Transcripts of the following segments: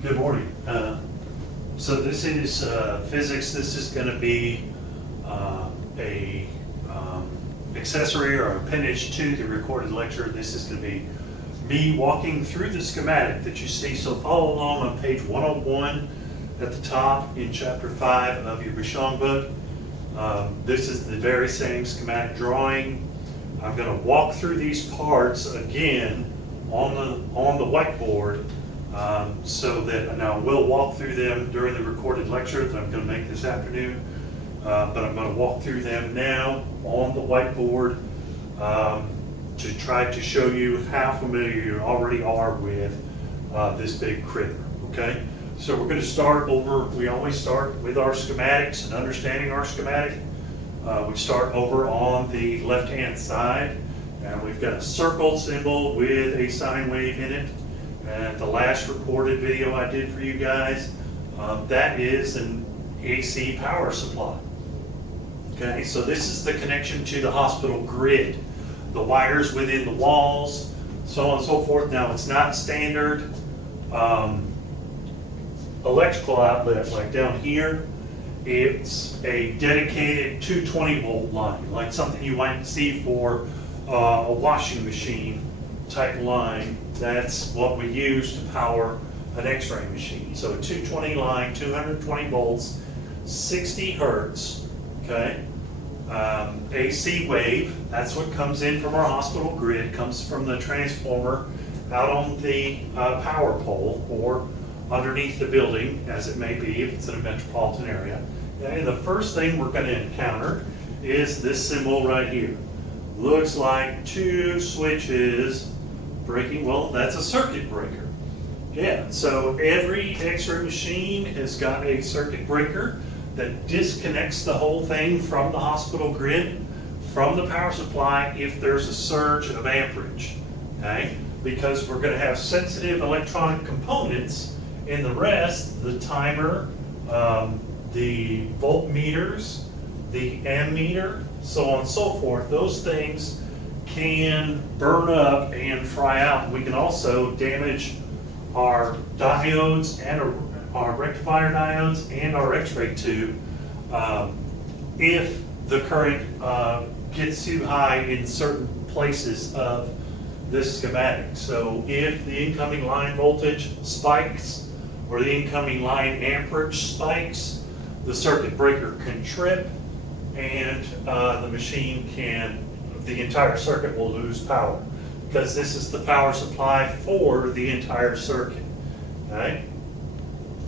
Good morning. So this is physics. This is going to be a accessory or appendage to the recorded lecture. This is going to be me walking through the schematic that you see. So follow along on page 101 at the top in chapter 5 of your Bouchon book. This is the very same schematic drawing. I'm going to walk through these parts again on the whiteboard. So that now we'll walk through them during the recorded lecture that I'm going to make this afternoon, but I'm going to walk through them now on the whiteboard to try to show you how familiar you already are with this big critter, okay? So we're going to start over, we always start with our schematics and understanding our schematic. We start over on the left-hand side, and we've got a circle symbol with a sine wave in it. And the last recorded video I did for you guys, that is an AC power supply. Okay, so this is the connection to the hospital grid. The wires within the walls, so on and so forth. Now it's not standard electrical outlet like down here. It's a dedicated 220 volt line, like something you might see for a washing machine type line. That's what we use to power an x-ray machine. So a 220 line, 220 volts, 60 hertz, okay? AC wave, that's what comes in from our hospital grid, comes from the transformer out on the power pole or underneath the building, as it may be if it's in a metropolitan area. And the first thing we're going to encounter is this symbol right here. Looks like two switches breaking. Well, that's a circuit breaker. Yeah, so every x-ray machine has got a circuit breaker that disconnects the whole thing from the hospital grid, from the power supply if there's a surge of amperage, okay? Because we're going to have sensitive electronic components in the rest, the timer, the voltmeters, the ammeter, so on and so forth. Those things can burn up and fry out. We can also damage our diodes and our rectifier diodes and our x-ray tube if the current gets too high in certain places of this schematic. So if the incoming line voltage spikes or the incoming line amperage spikes, the circuit breaker can trip and the machine can, the entire circuit will lose power because this is the power supply for the entire circuit. Okay?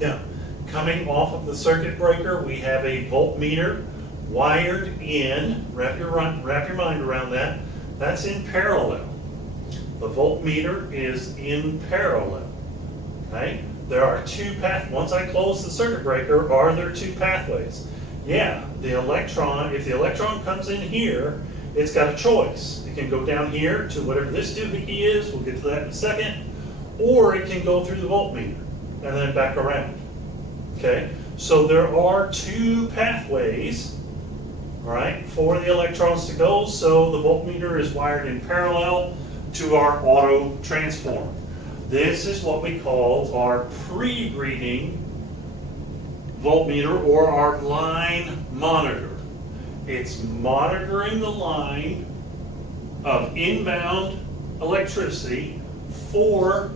Now, coming off of the circuit breaker, we have a voltmeter wired in. Wrap your mind around that. That's in parallel. The voltmeter is in parallel. Okay? There are two paths. Once I close the circuit breaker, are there two pathways? Yeah, the electron, if the electron comes in here, it's got a choice. It can go down here to whatever this doohickey is, we'll get to that in a second, or it can go through the voltmeter and then back around. Okay, so there are two pathways, all right, for the electrons to go. So the voltmeter is wired in parallel to our auto transformer. This is what we call our pre-reading voltmeter or our line monitor. It's monitoring the line of inbound electricity for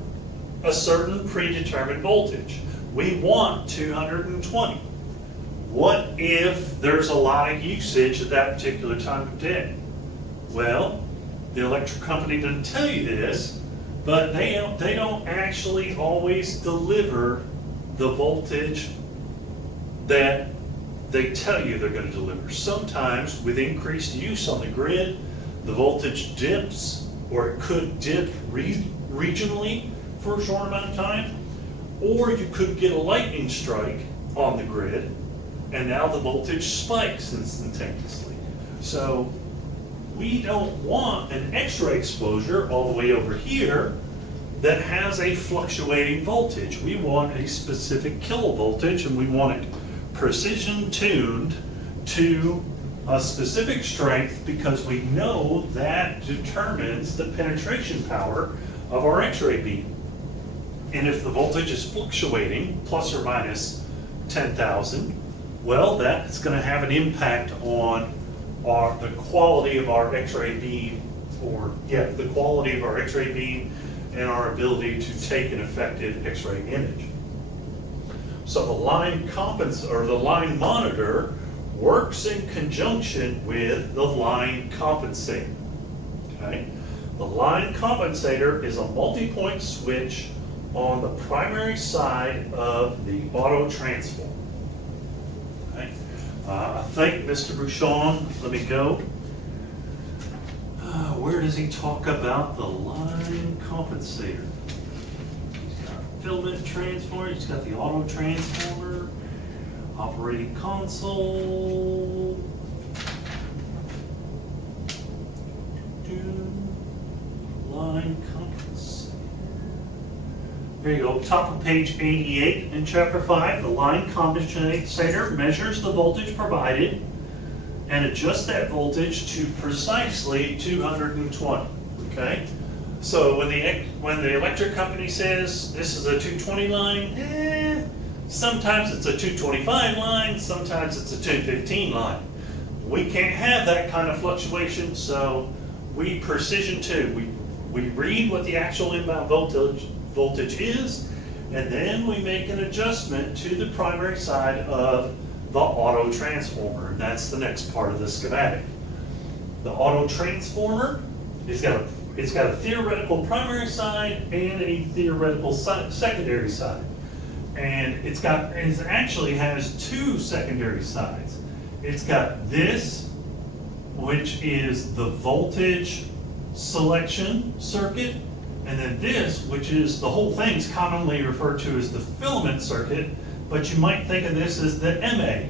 a certain predetermined voltage. We want 220. What if there's a lot of usage at that particular time of day? Well, the electric company doesn't tell you this, but they don't actually always deliver the voltage that they tell you they're going to deliver. Sometimes with increased use on the grid, the voltage dips, or it could dip regionally for a short amount of time, or you could get a lightning strike on the grid and now the voltage spikes instantaneously. So we don't want an x-ray exposure all the way over here that has a fluctuating voltage. We want a specific kilovoltage, and we want it precision tuned to a specific strength because we know that determines the penetration power of our x-ray beam. And if the voltage is fluctuating, plus or minus 10,000, well, that's going to have an impact on the quality of our X-ray beam, the quality of our X-ray beam and our ability to take an effective X-ray image. So the line monitor works in conjunction with the line compensator. Okay? The line compensator is a multi-point switch on the primary side of the auto transformer. Okay? I think Mr. Bouchon, let me go. Where does he talk about the line compensator? He's got filament transformer, he's got the auto transformer, operating console. Line compensator. There you go, top of page 88 in chapter 5. The line compensator measures the voltage provided and adjusts that voltage to precisely 220. Okay? So when the electric company says this is a 220 line, sometimes it's a 225 line, sometimes it's a 215 line. We can't have that kind of fluctuation, so we precision tune. We read what the actual inbound voltage is, and then we make an adjustment to the primary side of the auto transformer. And that's the next part of the schematic. The auto transformer it's got a theoretical primary side and a theoretical secondary side. And it actually has two secondary sides. It's got this, which is the voltage selection circuit, and then this, which is the whole thing's commonly referred to as the filament circuit, but you might think of this as the MA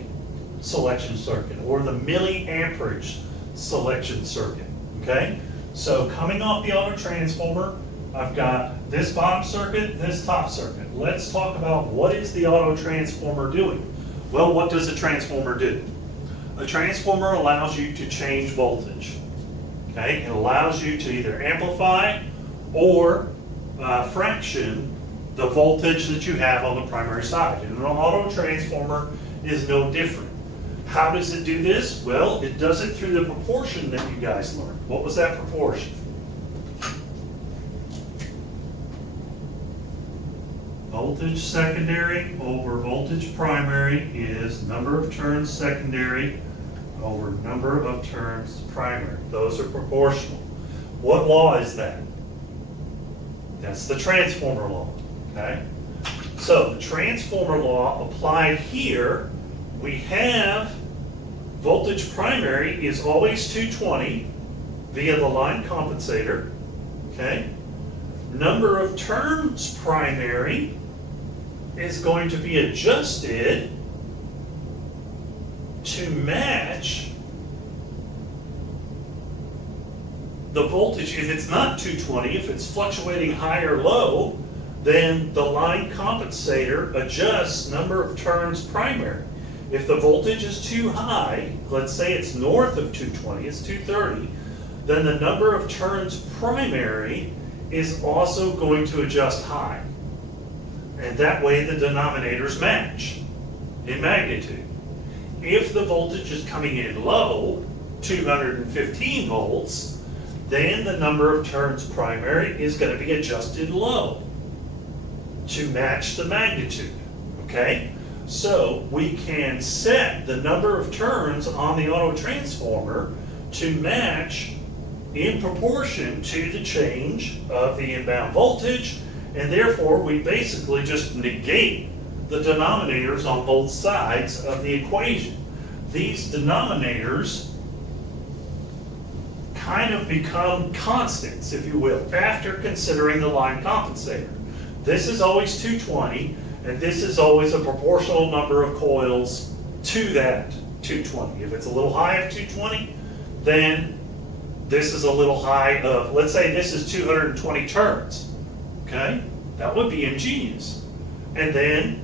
selection circuit or the milliamperage selection circuit. Okay? So coming off the auto transformer, I've got this bottom circuit, this top circuit. Let's talk about what is the auto transformer doing. Well, what does a transformer do? A transformer allows you to change voltage. Okay? It allows you to either amplify or fraction the voltage that you have on the primary side. And an auto transformer is no different. How does it do this? Well, it does it through the proportion that you guys learned. What was that proportion? Voltage secondary over voltage primary is number of turns secondary over number of turns primary. Those are proportional. What law is that? That's the transformer law. Okay? So the transformer law applied here, we have voltage primary is always 220 via the line compensator. Okay? Number of turns primary is going to be adjusted to match the voltage. If it's not 220, if it's fluctuating high or low, then the line compensator adjusts number of turns primary. If the voltage is too high, let's say it's north of 220, it's 230, then the number of turns primary is also going to adjust high. And that way the denominators match in magnitude. If the voltage is coming in low, 215 volts, then the number of turns primary is going to be adjusted low to match the magnitude. Okay? So we can set the number of turns on the auto transformer to match in proportion to the change of the inbound voltage, and therefore we basically just negate the denominators on both sides of the equation. These denominators kind of become constants, if you will, after considering the line compensator. This is always 220, and this is always a proportional number of coils to that 220. If it's a little high of 220, then this is a little high of, let's say this is 220 turns. Okay? That would be ingenious. And then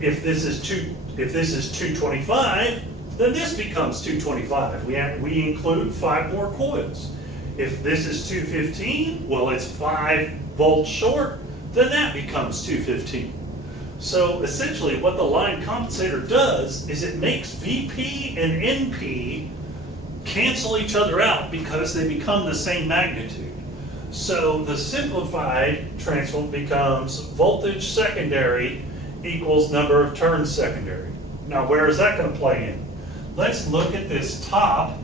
if this is 225, then this becomes 225. We include 5 more coils. If this is 215, well, it's 5 volts short, then that becomes 215. So essentially what the line compensator does is it makes VP and NP cancel each other out because they become the same magnitude. So the simplified transform becomes voltage secondary equals number of turns secondary. Now where is that going to play in? Let's look at this top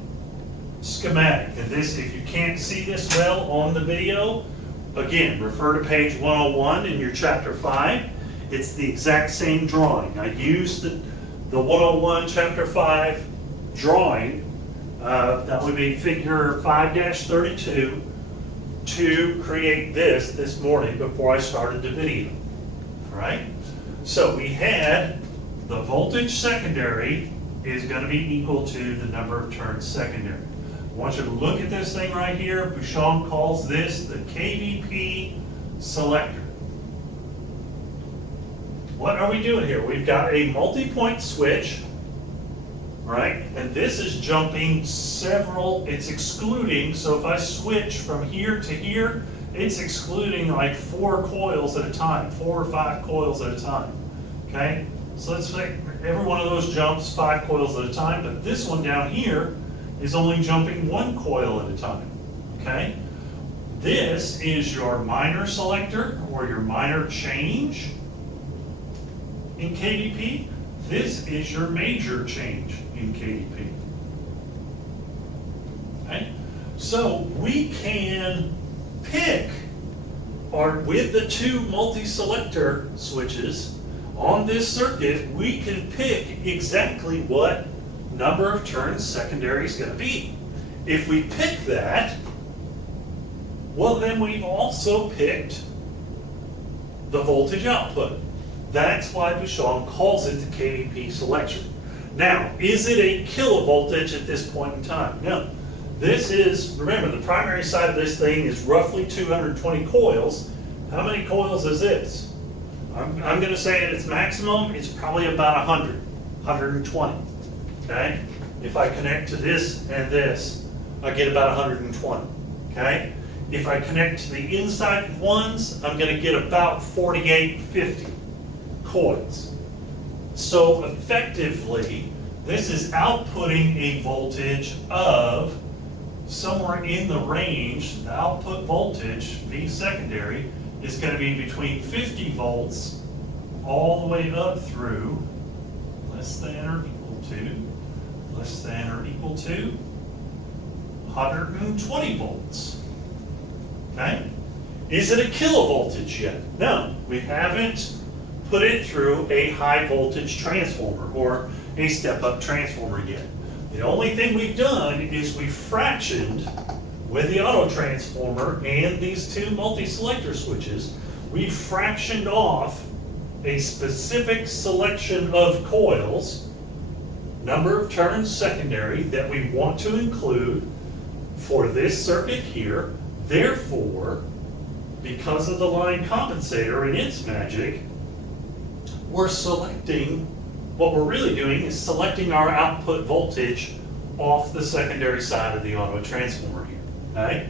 schematic. And this, if you can't see this well on the video, again, refer to page 101 in your chapter 5. It's the exact same drawing. I used the 101 chapter 5 drawing, that would be figure 5-32, to create this morning before I started the video. All right? So we had the voltage secondary is going to be equal to the number of turns secondary. I want you to look at this thing right here. Bouchon calls this the KVP selector. What are we doing here? We've got a multi-point switch, right? And this is jumping several, it's excluding, so if I switch from here to here, it's excluding like 4 coils at a time, 4 or 5 coils at a time, okay? So let's say every one of those jumps 5 coils at a time, but this one down here is only jumping 1 coil at a time, okay? This is your minor selector or your minor change in KVP. This is your major change in KVP. Okay? So we can pick, or with the 2 multi-selector switches on this circuit, we can pick exactly what number of turns secondary is going to be. If we pick that, well then we've also picked the voltage output. That's why Bouchon calls it the KVP selection. Now, is it a kilovoltage at this point in time? No. This is, remember, the primary side of this thing is roughly 220 coils. How many coils is this? I'm going to say at its maximum, it's probably about 100, 120. Okay? If I connect to this and this, I get about 120. Okay? If I connect to the inside ones, I'm going to get about 48, 50 coils. So effectively, this is outputting a voltage of somewhere in the range. The output voltage, V secondary, is going to be between 50 volts all the way up through less than or equal to 120 volts. Okay? Is it a kilovoltage yet? No, we haven't put it through a high voltage transformer or a step-up transformer yet. The only thing we've done is we fractioned with the auto transformer and these 2 multi-selector switches, we fractioned off a specific selection of coils, number of turns secondary, that we want to include for this circuit here. Therefore, because of the line compensator and its magic, we're selecting, what we're really doing is selecting our output voltage off the secondary side of the auto transformer here, okay?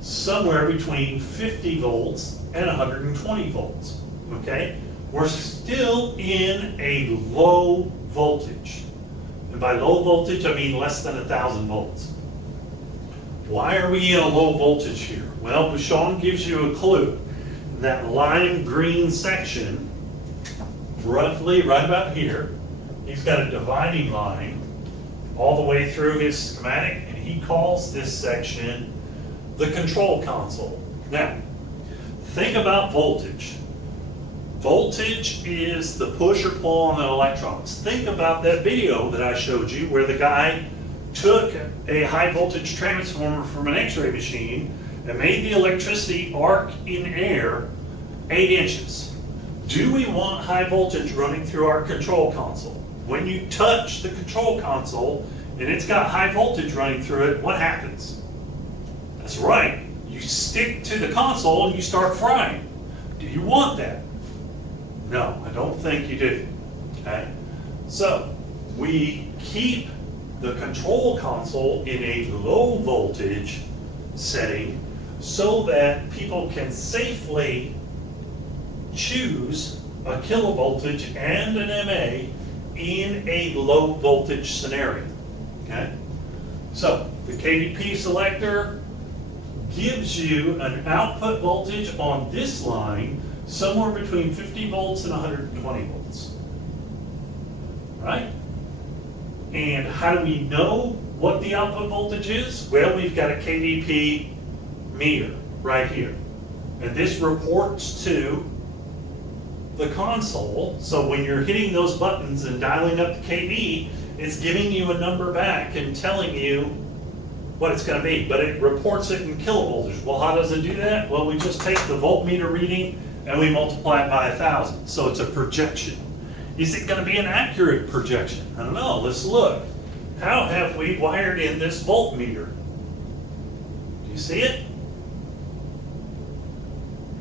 Somewhere between 50 volts and 120 volts, okay? We're still in a low voltage. And by low voltage, I mean less than 1,000 volts. Why are we in a low voltage here? Well, Bouchon gives you a clue. That lime green section, roughly right about here, he's got a dividing line all the way through his schematic, and he calls this section the control console. Now, think about voltage. Voltage is the push or pull on the electrons. Think about that video that I showed you where the guy took a high voltage transformer from an X-ray machine and made the electricity arc in air 8 inches. Do we want high voltage running through our control console? When you touch the control console and it's got high voltage running through it, what happens? That's right, you stick to the console and you start frying. Do you want that? No, I don't think you do. Okay? So, we keep the control console in a low voltage setting so that people can safely choose a kilovoltage and an MA in a low voltage scenario, okay? So the KVP selector gives you an output voltage on this line somewhere between 50 volts and 120 volts, right? And how do we know what the output voltage is? Well, we've got a KVP meter right here. And this reports to the console. So when you're hitting those buttons and dialing up the kV, it's giving you a number back and telling you what it's going to be. But it reports it in kilovoltage. Well, how does it do that? Well, we just take the voltmeter reading and we multiply it by 1,000. So it's a projection. Is it going to be an accurate projection? I don't know. Let's look. How have we wired in this voltmeter? Do you see it?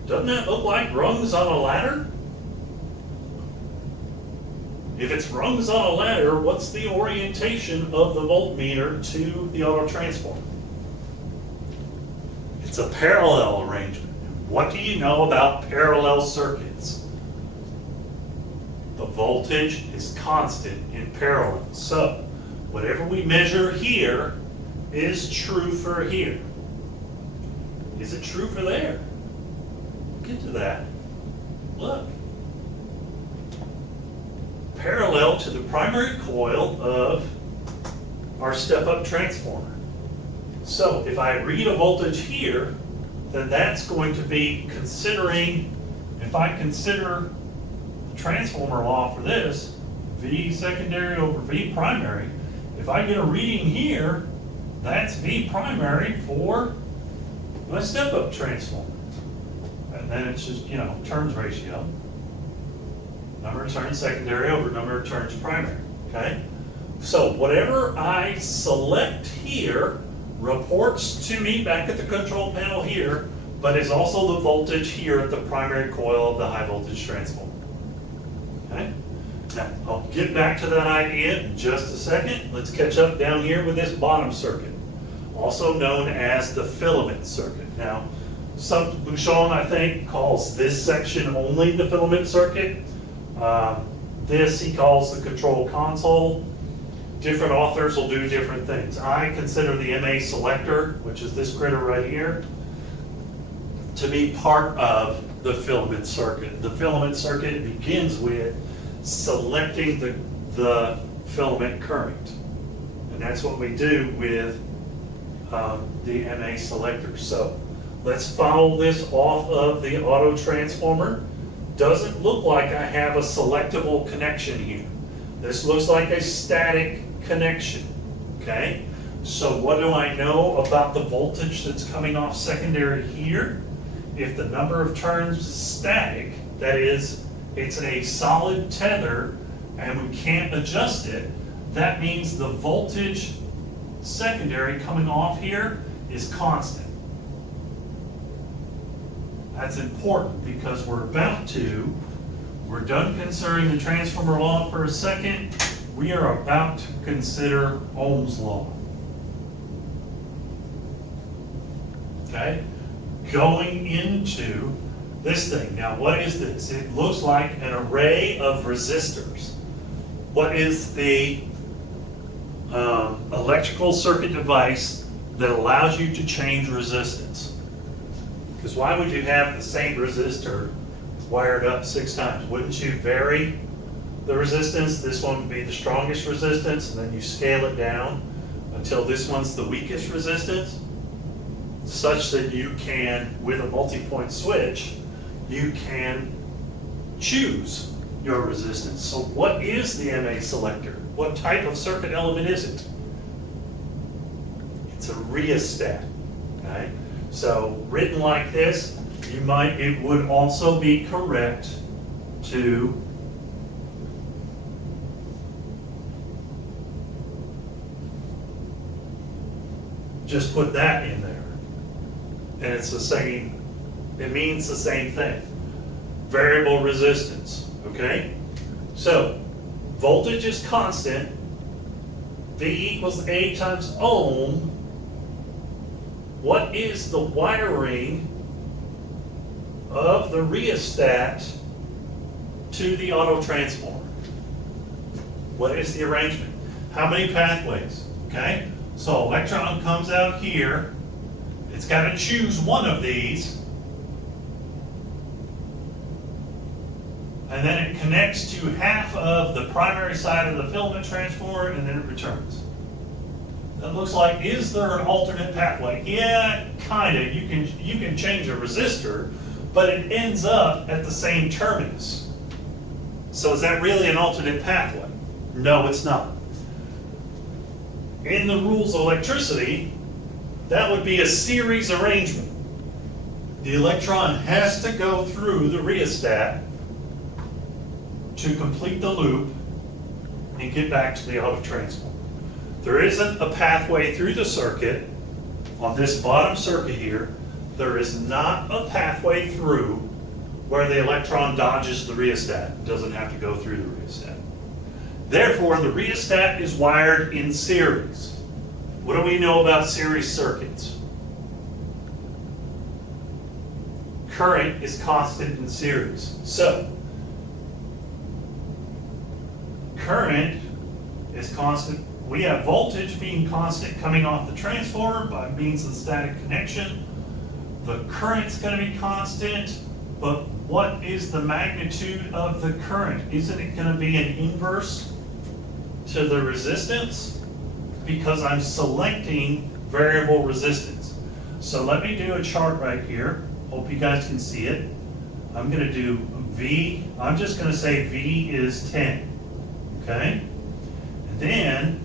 Doesn't that look like rungs on a ladder? If it's rungs on a ladder, what's the orientation of the voltmeter to the auto transformer? It's a parallel arrangement. What do you know about parallel circuits? The voltage is constant in parallel. So, whatever we measure here is true for here. Is it true for there? Get to that. Look. Parallel to the primary coil of our step-up transformer. So if I read a voltage here, then that's going to be considering, if I consider the transformer law for this, V secondary over V primary, if I get a reading here, that's V primary for my step-up transformer. And then it's just, turns ratio. Number of turns secondary over number of turns primary, okay? So whatever I select here reports to me back at the control panel here, but is also the voltage here at the primary coil of the high voltage transformer, okay? Now, I'll get back to that idea in just a second. Let's catch up down here with this bottom circuit, also known as the filament circuit. Now, Bouchon, I think, calls this section only the filament circuit. This he calls the control console. Different authors will do different things. I consider the MA selector, which is this critter right here, to be part of the filament circuit. The filament circuit begins with selecting the filament current. And that's what we do with the MA selector. So let's follow this off of the auto transformer. Doesn't look like I have a selectable connection here. This looks like a static connection, okay? So what do I know about the voltage that's coming off secondary here? If the number of turns is static, that is, it's a solid tether and we can't adjust it, that means the voltage secondary coming off here is constant. That's important because we're done considering the transformer law for a second. We are about to consider Ohm's law. Okay? Going into this thing. Now, what is this? It looks like an array of resistors. What is the electrical circuit device that allows you to change resistance? Because why would you have the same resistor wired up 6 times? Wouldn't you vary the resistance? This one would be the strongest resistance, and then you scale it down until this one's the weakest resistance, such that you can, with a multi-point switch, you can choose your resistance. So what is the MA selector? What type of circuit element is it? It's a rheostat, okay? So written like this, it would also be correct to just put that in there. And it's the same, it means the same thing. Variable resistance, okay? So voltage is constant, V equals A times ohm. What is the wiring of the rheostat to the auto transformer. What is the arrangement? How many pathways? Okay, so electron comes out here. It's got to choose one of these. And then it connects to half of the primary side of the filament transformer, and then it returns. That looks like, is there an alternate pathway? Yeah, kind of. You can change a resistor, but it ends up at the same terminus. So is that really an alternate pathway? No, it's not. In the rules of electricity, that would be a series arrangement. The electron has to go through the rheostat to complete the loop and get back to the auto transformer. There isn't a pathway through the circuit. On this bottom circuit here, there is not a pathway through where the electron dodges the rheostat. It doesn't have to go through the rheostat. Therefore, the rheostat is wired in series. What do we know about series circuits? Current is constant in series. So, current is constant. We have voltage being constant coming off the transformer by means of the static connection. The current's going to be constant, but what is the magnitude of the current? Isn't it going to be an inverse to the resistance? Because I'm selecting variable resistance. So let me do a chart right here. Hope you guys can see it. I'm going to do V. I'm just going to say V is 10. Okay? And then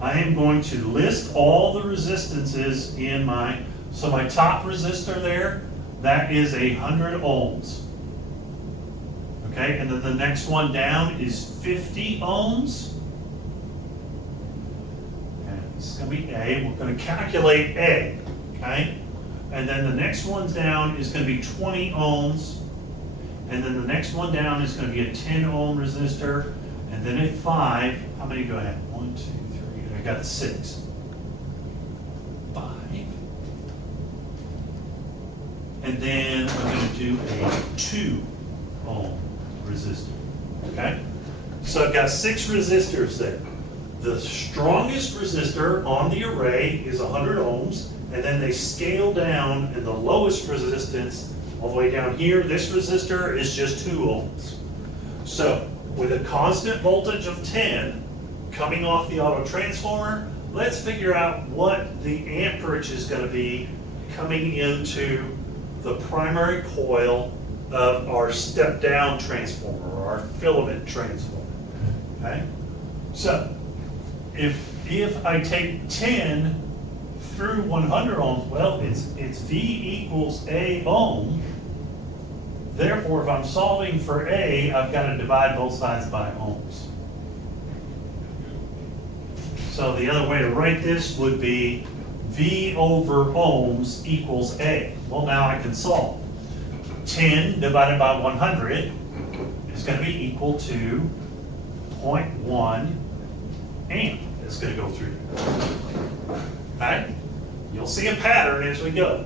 I am going to list all the resistances in my, so my top resistor there, that is 100 ohms. Okay, and then the next one down is 50 ohms. And this is going to be A. We're going to calculate A. Okay? And then the next one down is going to be 20 ohms. And then the next one down is going to be a 10 ohm resistor. And then at 5, how many do I have? 1, 2, 3, I got 6. 5. And then I'm going to do a 2 ohm resistor. Okay? So I've got 6 resistors there. The strongest resistor on the array is 100 ohms, and then they scale down, and the lowest resistance all the way down here, this resistor is just 2 ohms. So with a constant voltage of 10 coming off the auto transformer, let's figure out what the amperage is going to be coming into the primary coil of our step-down transformer, or our filament transformer. Okay? So if I take 10 through 100 ohms, well, it's V equals A ohm. Therefore, if I'm solving for A, I've got to divide both sides by ohms. So the other way to write this would be V over ohms equals A. Well, now I can solve. 10 divided by 100 is going to be equal to 0.1 amp. It's going to go through. Okay? You'll see a pattern as we go.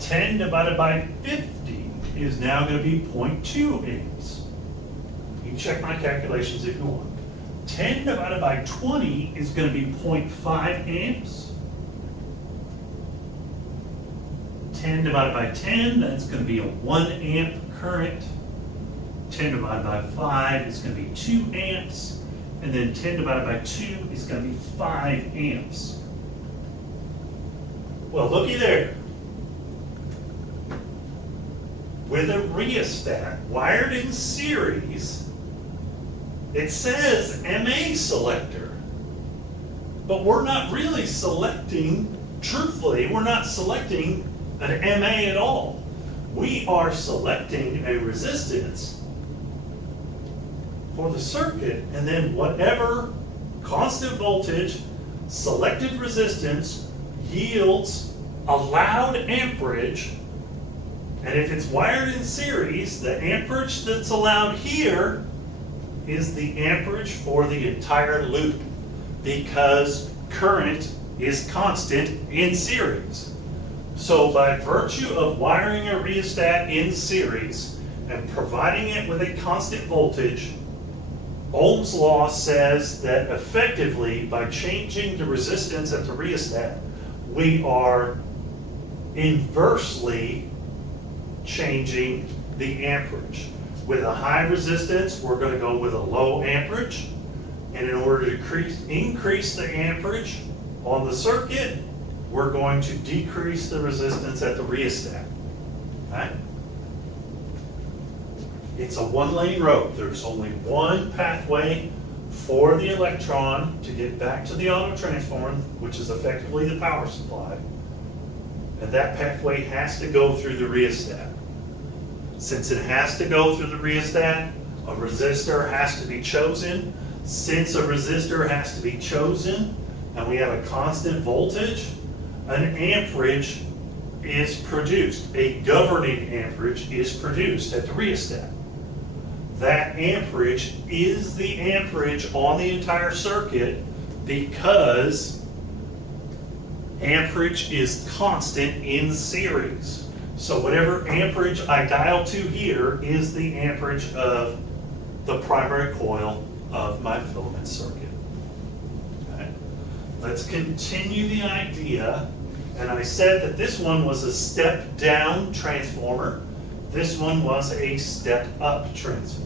10 divided by 50 is now going to be 0.2 amps. You can check my calculations if you want. 10 divided by 20 is going to be 0.5 amps. 10 divided by 10, that's going to be a 1 amp current. 10 divided by 5 is going to be 2 amps. And then 10 divided by 2 is going to be 5 amps. Well, looky there. With a rheostat wired in series, it says MA selector. But we're not really selecting, truthfully, we're not selecting an MA at all. We are selecting a resistance for the circuit, and then whatever constant voltage selected resistance yields allowed amperage. And if it's wired in series, the amperage that's allowed here is the amperage for the entire loop, because current is constant in series. So by virtue of wiring a rheostat in series, and providing it with a constant voltage, Ohm's law says that effectively, by changing the resistance at the rheostat, we are inversely changing the amperage. With a high resistance, we're going to go with a low amperage. And in order to increase the amperage on the circuit, we're going to decrease the resistance at the rheostat. Okay? It's a one-lane road. There's only one pathway for the electron to get back to the autotransformer, which is effectively the power supply. And that pathway has to go through the rheostat. Since it has to go through the rheostat, a resistor has to be chosen. Since a resistor has to be chosen, and we have a constant voltage, an amperage is produced. A governing amperage is produced at the rheostat. That amperage is the amperage on the entire circuit because amperage is constant in series. So whatever amperage I dial to here is the amperage of the primary coil of my filament circuit. Okay. Let's continue the idea. And I said that this one was a step-down transformer. This one was a step-up transformer.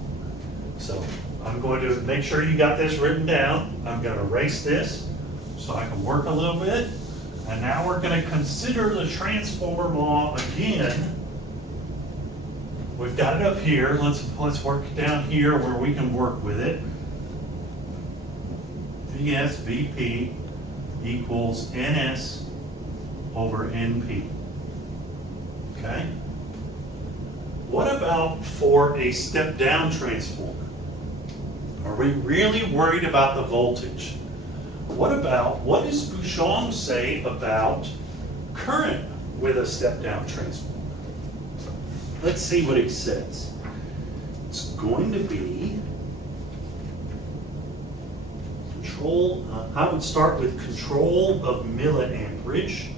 So I'm going to make sure you got this written down. I'm going to erase this so I can work a little bit. And now we're going to consider the transformer law again. We've got it up here. Let's work down here where we can work with it. VSVP equals NS over NP. Okay? What about for a step-down transformer? Are we really worried about the voltage? What does Bouchon say about current with a step-down transformer? Let's see what he says. It's going to be control, I would start with control of milliamperage.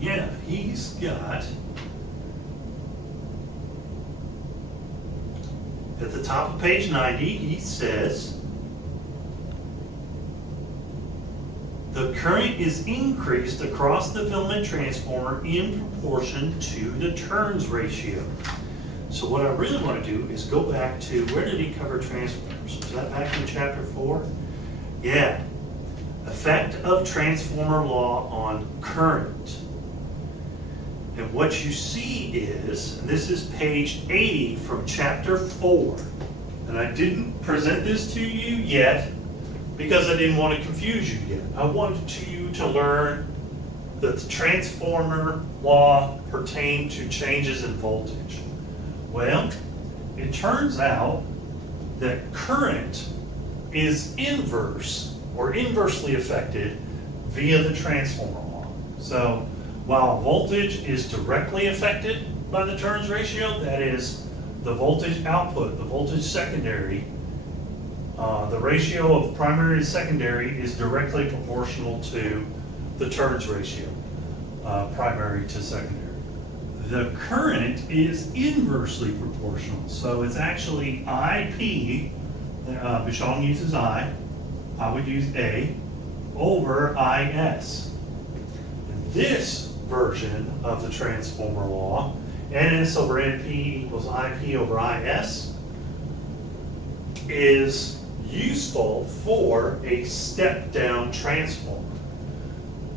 Yeah, he's got, at the top of page 90, he says, the current is increased across the filament transformer in proportion to the turns ratio. So what I really want to do is go back to, where did he cover transformers? Was that back in chapter 4? Yeah. Effect of transformer law on current. And what you see is, and this is page 80 from chapter 4, and I didn't present this to you yet because I didn't want to confuse you yet. I wanted you to learn that the transformer law pertained to changes in voltage. Well, it turns out that current is inverse or inversely affected via the transformer law. So while voltage is directly affected by the turns ratio, that is the voltage output, the voltage secondary, the ratio of primary to secondary is directly proportional to the turns ratio, primary to secondary. The current is inversely proportional, so it's actually IP, Bouchon uses I would use A, over IS. And this version of the transformer law, NS over NP equals IP over IS, is useful for a step-down transformer.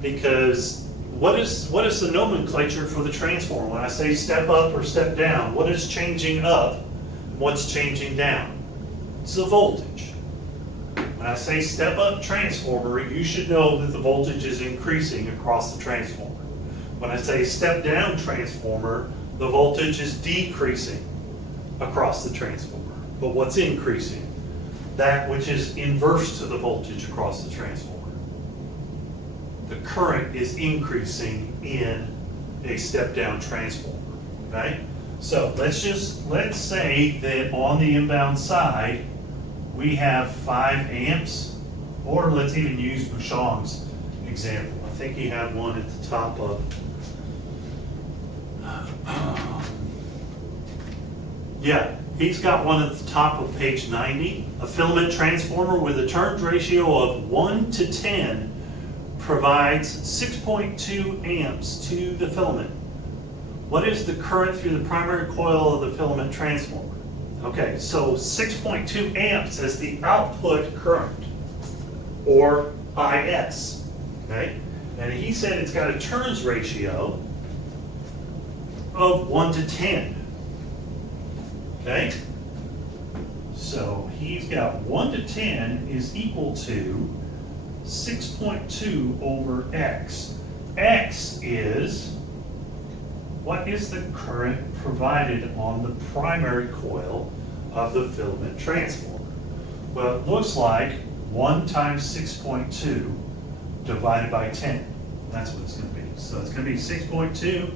Because what is the nomenclature for the transformer? When I say step up or step down, what is changing up? What's changing down? It's the voltage. When I say step up transformer, you should know that the voltage is increasing across the transformer. When I say step down transformer, the voltage is decreasing across the transformer. But what's increasing? That which is inverse to the voltage across the transformer. The current is increasing in a step down transformer, okay? So let's say that on the inbound side, we have 5 amps Or let's even use Bouchon's example. I think he had one at the top of, yeah, he's got one at the top of page 90. A filament transformer with a turns ratio of 1 to 10 provides 6.2 amps to the filament. What is the current through the primary coil of the filament transformer? Okay, so 6.2 amps is the output current, or IS, okay? And he said it's got a turns ratio of 1 to 10, okay? So he's got 1 to 10 is equal to 6.2 over X. X is, what is the current provided on the primary coil of the filament transformer? Well, it looks like 1 times 6.2 divided by 10. That's what it's going to be. So it's going to be 6.2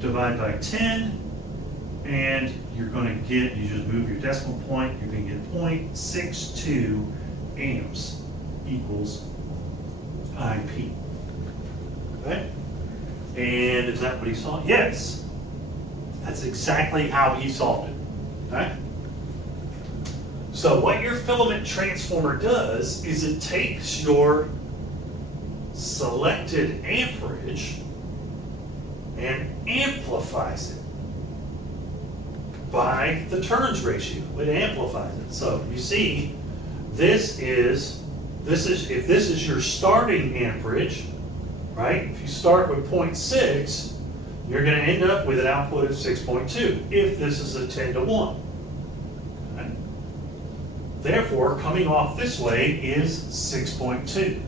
divided by 10, and you're going to get, you just move your decimal point, you're going to get 0.62 amps equals IP. Okay? And is that what he saw? Yes. That's exactly how he solved it. Okay? So what your filament transformer does is it takes your selected amperage and amplifies it by the turns ratio. It amplifies it. So you see, if this is your starting amperage, right? If you start with 0.6, you're going to end up with an output of 6.2 if this is a 10 to 1. Okay? Therefore, coming off this way is 6.2.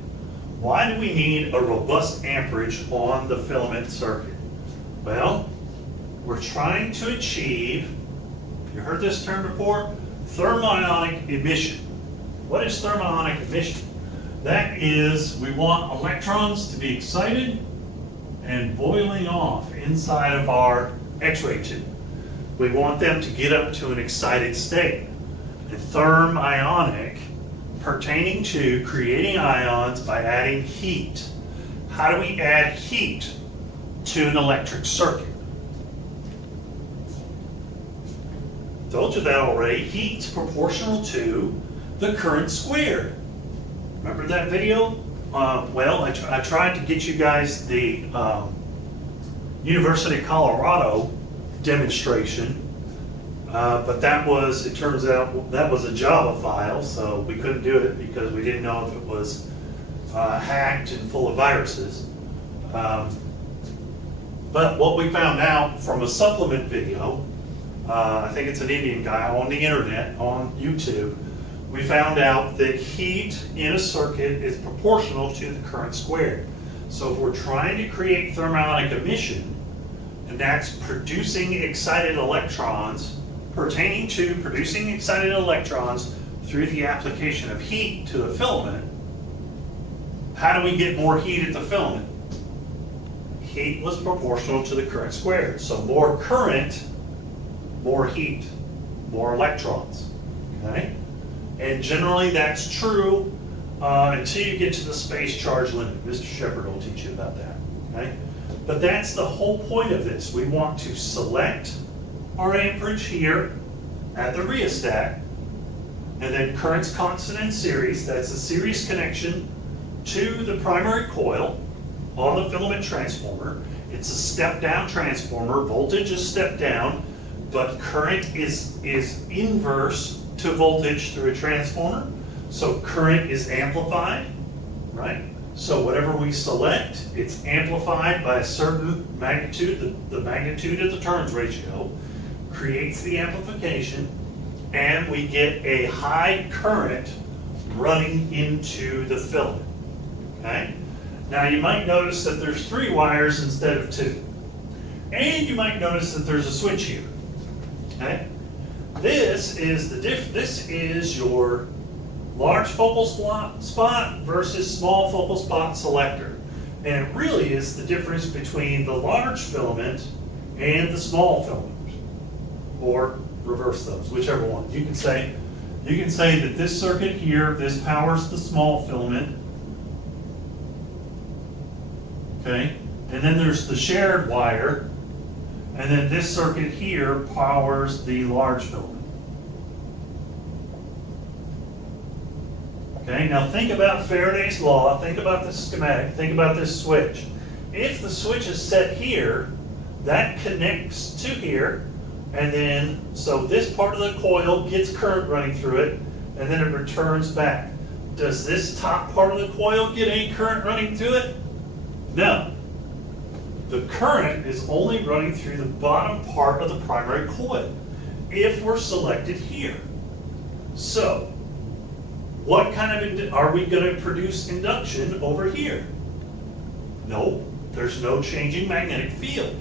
Why do we need a robust amperage on the filament circuit? Well, we're trying to achieve, you heard this term before, thermionic emission. What is thermionic emission? That is, we want electrons to be excited and boiling off inside of our X-ray tube. We want them to get up to an excited state. And thermionic, pertaining to creating ions by adding heat. How do we add heat to an electric circuit? Told you that already. Heat's proportional to the current squared. Remember that video? Well, I tried to get you guys the University of Colorado demonstration, but that was, it turns out, that was a Java file, so we couldn't do it because we didn't know if it was hacked and full of viruses. But what we found out from a supplement video, I think it's an Indian guy on the internet, on YouTube, we found out that heat in a circuit is proportional to the current squared. So if we're trying to create thermionic emission, and that's producing excited electrons, pertaining to producing excited electrons through the application of heat to a filament, how do we get more heat at the filament? Heat was proportional to the current squared. So more current, more heat, more electrons, okay? And generally that's true until you get to the space charge limit. Mr. Shepard will teach you about that, okay? But that's the whole point of this. We want to select our amperage here at the rheostat, and then current's constant in series. That's a series connection to the primary coil on the filament transformer. It's a step-down transformer. Voltage is step down, but current is inverse to voltage through a transformer. So current is amplified, right? So whatever we select, it's amplified by a certain magnitude. The magnitude of the turns ratio creates the amplification, and we get a high current running into the filament, okay? Now you might notice that there's 3 wires instead of 2. And you might notice that there's a switch here, okay? This is your large focal spot versus small focal spot selector. And it really is the difference between the large filament and the small filament. Or reverse those, whichever one. You can say, You can say that this circuit here, this powers the small filament. Okay, and then there's the shared wire, and then this circuit here powers the large filament. Okay, now think about Faraday's law, think about the schematic, think about this switch. If the switch is set here, that connects to here, and then, so this part of the coil gets current running through it, and then it returns back. Does this top part of the coil get any current running through it? No. The current is only running through the bottom part of the primary coil, if we're selected here. So, what kind of, are we going to produce induction over here? No, there's no changing magnetic field.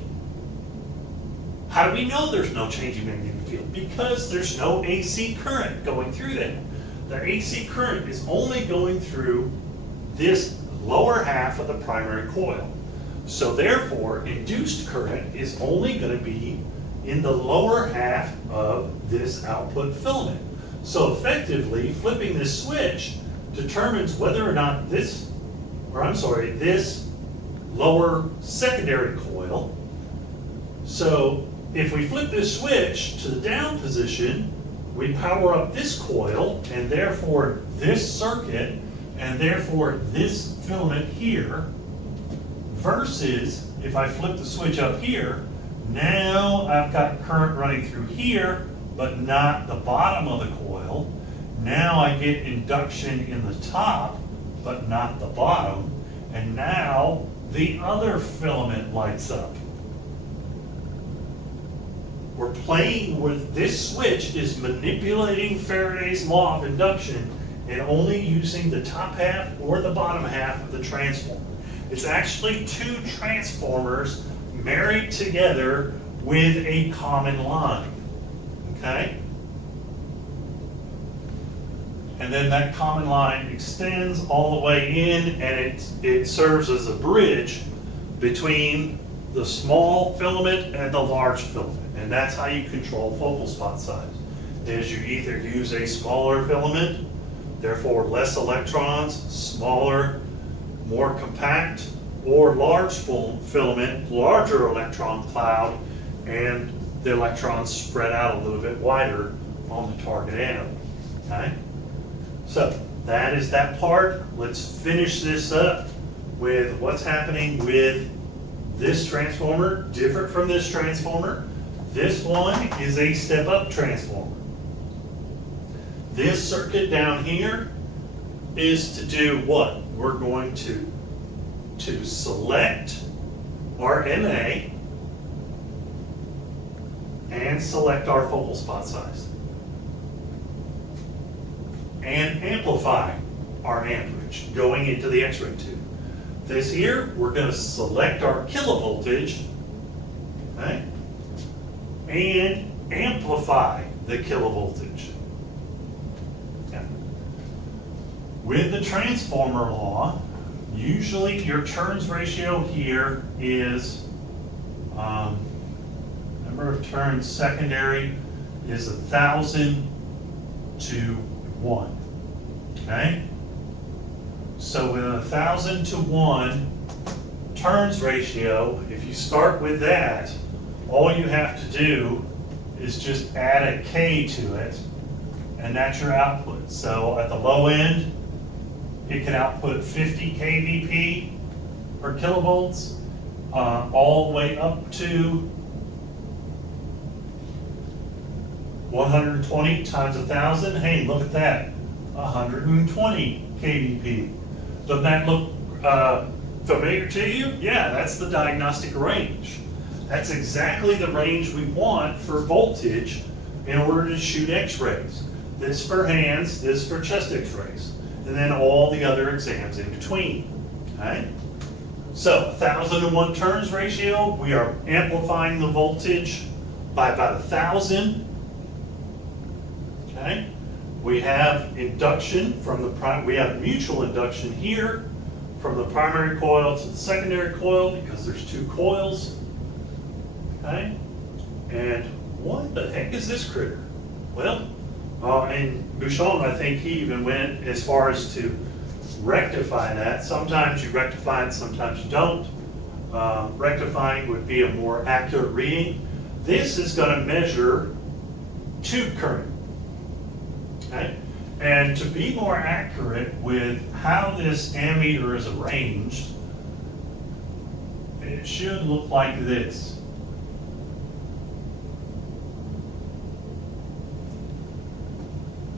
How do we know there's no changing magnetic field? Because there's no AC current going through there. The AC current is only going through this lower half of the primary coil. So therefore, induced current is only going to be in the lower half of this output filament. So effectively, flipping this switch determines whether or not this lower secondary coil. So if we flip this switch to the down position, we power up this coil, and therefore this circuit, and therefore this filament here, versus if I flip the switch up here, now I've got current running through here, but not the bottom of the coil. Now I get induction in the top, but not the bottom. And now the other filament lights up. We're playing with this switch is manipulating Faraday's law of induction and only using the top half or the bottom half of the transformer. It's actually two transformers married together with a common line. Okay? And then that common line extends all the way in, and it serves as a bridge between the small filament and the large filament. And that's how you control focal spot size. Is you either use a smaller filament, therefore less electrons, smaller, more compact, or large filament, larger electron cloud, and the electrons spread out a little bit wider on the target anode. Okay? So that is that part. Let's finish this up with what's happening with this transformer, different from this transformer. This one is a step-up transformer. This circuit down here is to do what? We're going to select our MA and select our focal spot size. And amplify our amperage going into the X-ray tube. This here, we're going to select our kilovoltage, okay, and amplify the kilovoltage. Okay. With the transformer law, usually your turns ratio here is, number of turns secondary is 1,000 to 1. Okay? So with 1,000 to 1 turns ratio, if you start with that, all you have to do is just add a K to it, and that's your output. So at the low end, it can output 50 kVp or kilovolts, all the way up to 120 times 1,000. Hey, look at that, 120 kVp. Doesn't that look familiar to you? Yeah, that's the diagnostic range. That's exactly the range we want for voltage in order to shoot X-rays. This for hands, this for chest X-rays, and then all the other exams in between. Okay? So 1,001 turns ratio, we are amplifying the voltage by about 1,000. Okay? We have induction from the we have mutual induction here from the primary coil to the secondary coil because there's two coils. Okay? And what the heck is this critter? Well, And Bouchon, I think he even went as far as to rectify that. Sometimes you rectify it, sometimes you don't. Rectifying would be a more accurate reading. This is going to measure tube current. Okay? And to be more accurate with how this ammeter is arranged, it should look like this.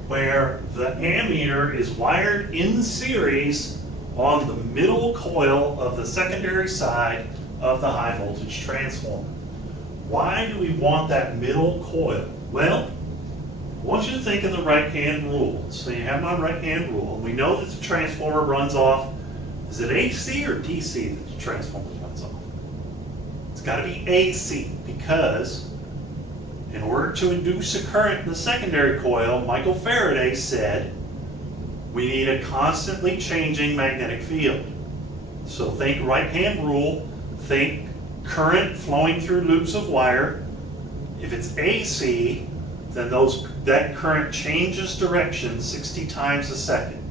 Where the ammeter is wired in series on the middle coil of the secondary side of the high voltage transformer. Why do we want that middle coil? Well, I want you to think of the right-hand rule. So you have my right-hand rule, and we know that the transformer runs off, is it AC or DC that the transformer runs off? It's got to be AC, because in order to induce a current in the secondary coil, Michael Faraday said, we need a constantly changing magnetic field. So think right-hand rule, think current flowing through loops of wire. If it's AC, then that current changes direction 60 times a second.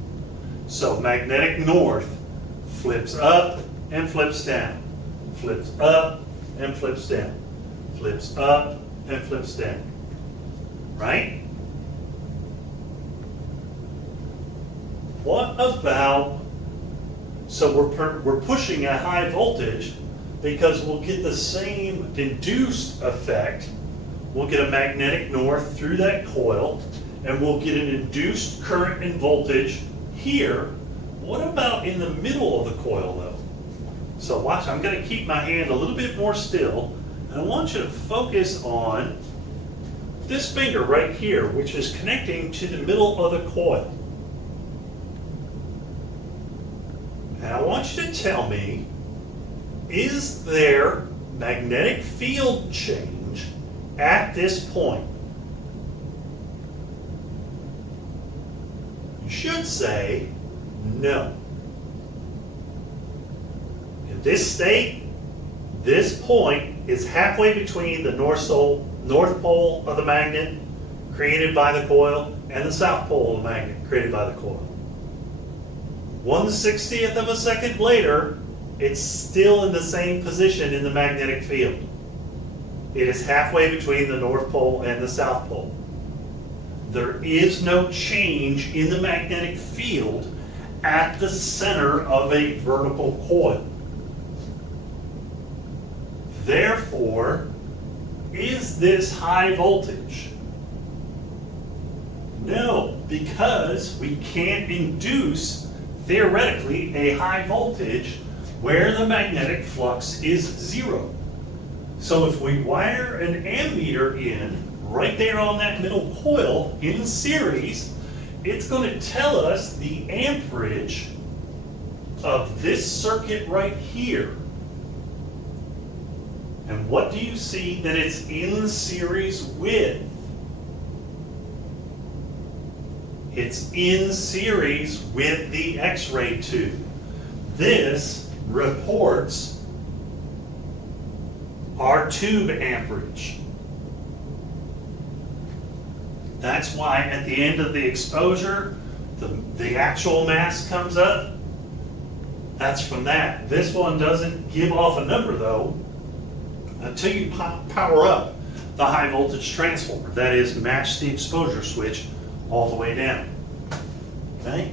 So magnetic north flips up and flips down, flips up and flips down, flips up and flips down, right? What about, so we're pushing a high voltage because we'll get the same induced effect. We'll get a magnetic north through that coil, and we'll get an induced current and voltage here. What about in the middle of the coil though? So watch, I'm going to keep my hand a little bit more still, and I want you to focus on this finger right here, which is connecting to the middle of the coil. And I want you to tell me, is there magnetic field change at this point? You should say no. In this state, this point is halfway between the north pole of the magnet created by the coil and the south pole of the magnet created by the coil. 1/60th of a second later, it's still in the same position in the magnetic field. It is halfway between the north pole and the south pole. There is no change in the magnetic field at the center of a vertical coil. Therefore, is this high voltage? No, because we can't induce, theoretically, a high voltage where the magnetic flux is zero. So if we wire an ammeter in right there on that middle coil in series, it's going to tell us the amperage of this circuit right here. And what do you see that it's in series with? It's in series with the X-ray tube. This reports our tube amperage. That's why at the end of the exposure, the actual mass comes up. That's from that. This one doesn't give off a number though until you power up the high voltage transformer. That is, match the exposure switch all the way down. Okay?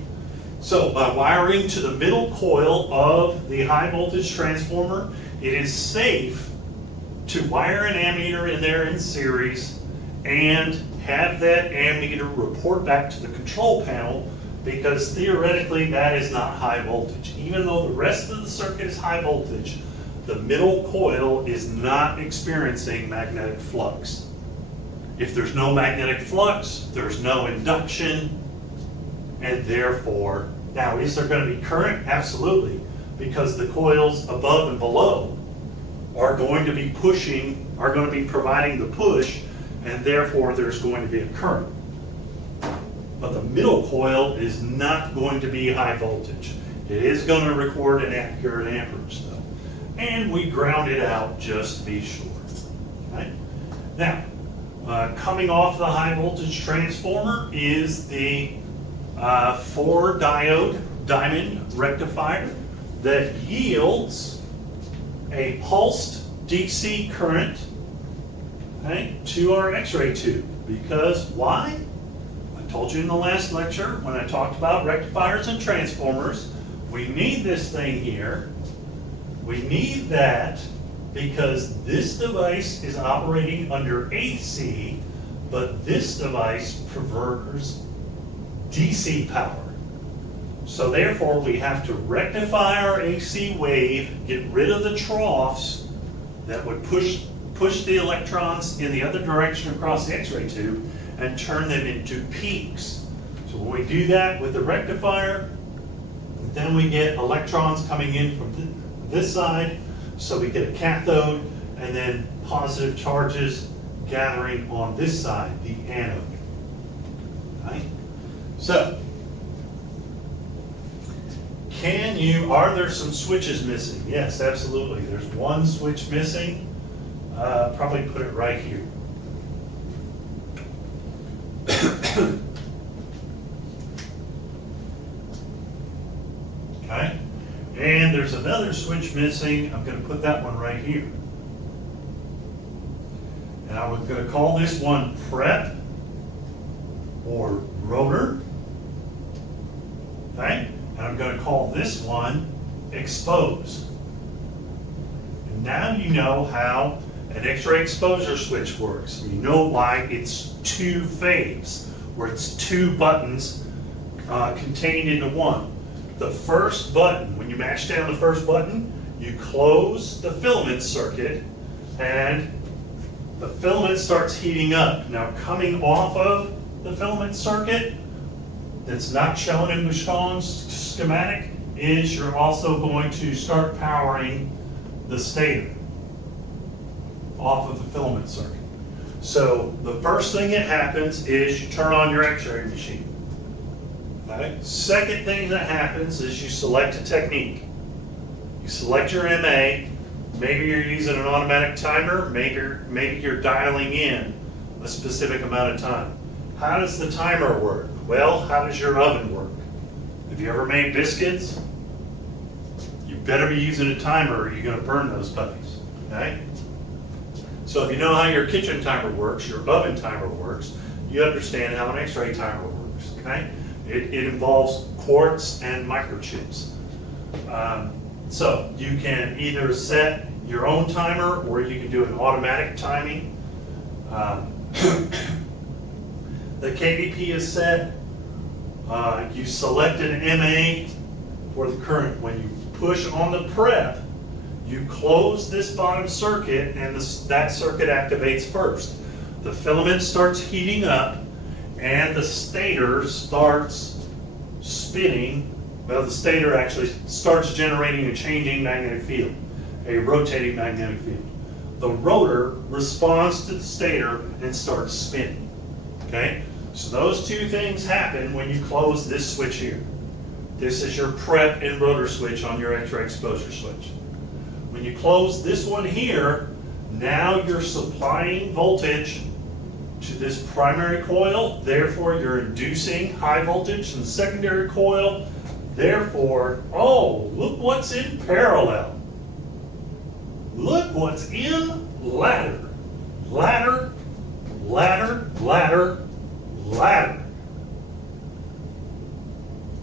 So by wiring to the middle coil of the high voltage transformer, it is safe to wire an ammeter in there in series and have that ammeter report back to the control panel, because theoretically that is not high voltage. Even though the rest of the circuit is high voltage, the middle coil is not experiencing magnetic flux. If there's no magnetic flux, there's no induction, and therefore, now is there going to be current? Absolutely, because the coils above and below are going to be providing the push, and therefore there's going to be a current. But the middle coil is not going to be high voltage. It is going to record an accurate amperage though. And we ground it out just to be sure. Right? Now, Coming off the high voltage transformer is the 4 diode diamond rectifier that yields a pulsed DC current, okay, to our X-ray tube. Because why? I told you in the last lecture when I talked about rectifiers and transformers, we need this thing here. We need that because this device is operating under AC, but this device prefers DC power. So therefore, we have to rectify our AC wave, get rid of the troughs that would push the electrons in the other direction across the X-ray tube and turn them into peaks. So when we do that with the rectifier, then we get electrons coming in from this side, so we get a cathode, and then positive charges gathering on this side, the anode. Right? So, are there some switches missing? Yes, absolutely. There's one switch missing. Probably put it right here. Okay. And there's another switch missing. I'm going to put that one right here. And I was going to call this one prep or rotor. Okay? And I'm going to call this one expose. And now you know how an X-ray exposure switch works. You know why it's 2 phase, where it's 2 buttons contained into one. The first button, when you mash down the first button, you close the filament circuit and the filament starts heating up. Now coming off of the filament circuit, that's not shown in Bushon's schematic, is you're also going to start powering the stator off of the filament circuit. So the first thing that happens is you turn on your X-ray machine. Okay. Second thing that happens is you select a technique. You select your MA. Maybe you're using an automatic timer. Maybe you're dialing in a specific amount of time. How does the timer work? Well, how does your oven work? Have you ever made biscuits? You better be using a timer or you're going to burn those puppies. Okay? So if you know how your kitchen timer works, your oven timer works, you understand how an X-ray timer works. Okay? It involves quartz and microchips. So you can either set your own timer or you can do an automatic timing. The KVP is set. You select an MA for the current. When you push on the prep, you close this bottom circuit and that circuit activates first. The filament starts heating up and the stator starts spinning. Well, the stator actually starts generating a changing magnetic field, a rotating magnetic field. The rotor responds to the stator and starts spinning. Okay? So those 2 things happen when you close this switch here. This is your prep and rotor switch on your X-ray exposure switch. When you close this one here, now you're supplying voltage to this primary coil, therefore you're inducing high voltage in the secondary coil, therefore, oh, look what's in parallel. Look what's in ladder. Ladder, ladder, ladder, ladder.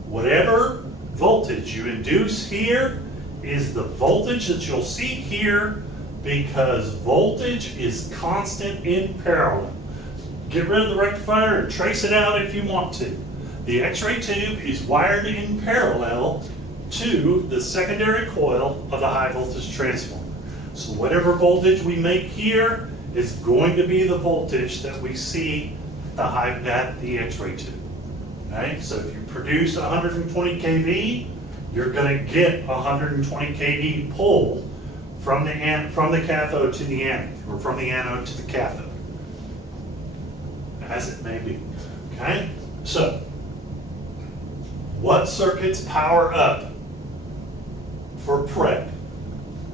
Whatever voltage you induce here is the voltage that you'll see here because voltage is constant in parallel. Get rid of the rectifier and trace it out if you want to. The X-ray tube is wired in parallel to the secondary coil of the high voltage transformer. So whatever voltage we make here is going to be the voltage that we see at the X-ray tube. Okay? So if you produce 120 kV, you're going to get 120 kV pull from the cathode to the anode, or from the anode to the cathode, as it may be. Okay? So, what circuits power up for prep?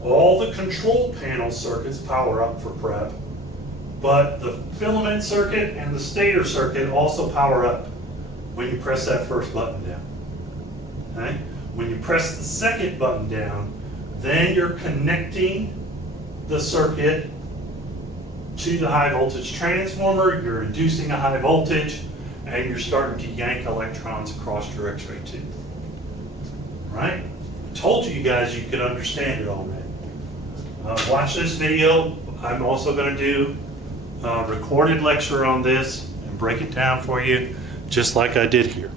All the control panel circuits power up for prep. But the filament circuit and the stator circuit also power up when you press that first button down. Okay? When you press the second button down, then you're connecting the circuit to the high voltage transformer, you're inducing a high voltage, and you're starting to yank electrons across your X-ray tube. Right? I told you guys you could understand it already. Watch this video. I'm also going to do a recorded lecture on this and break it down for you, just like I did here.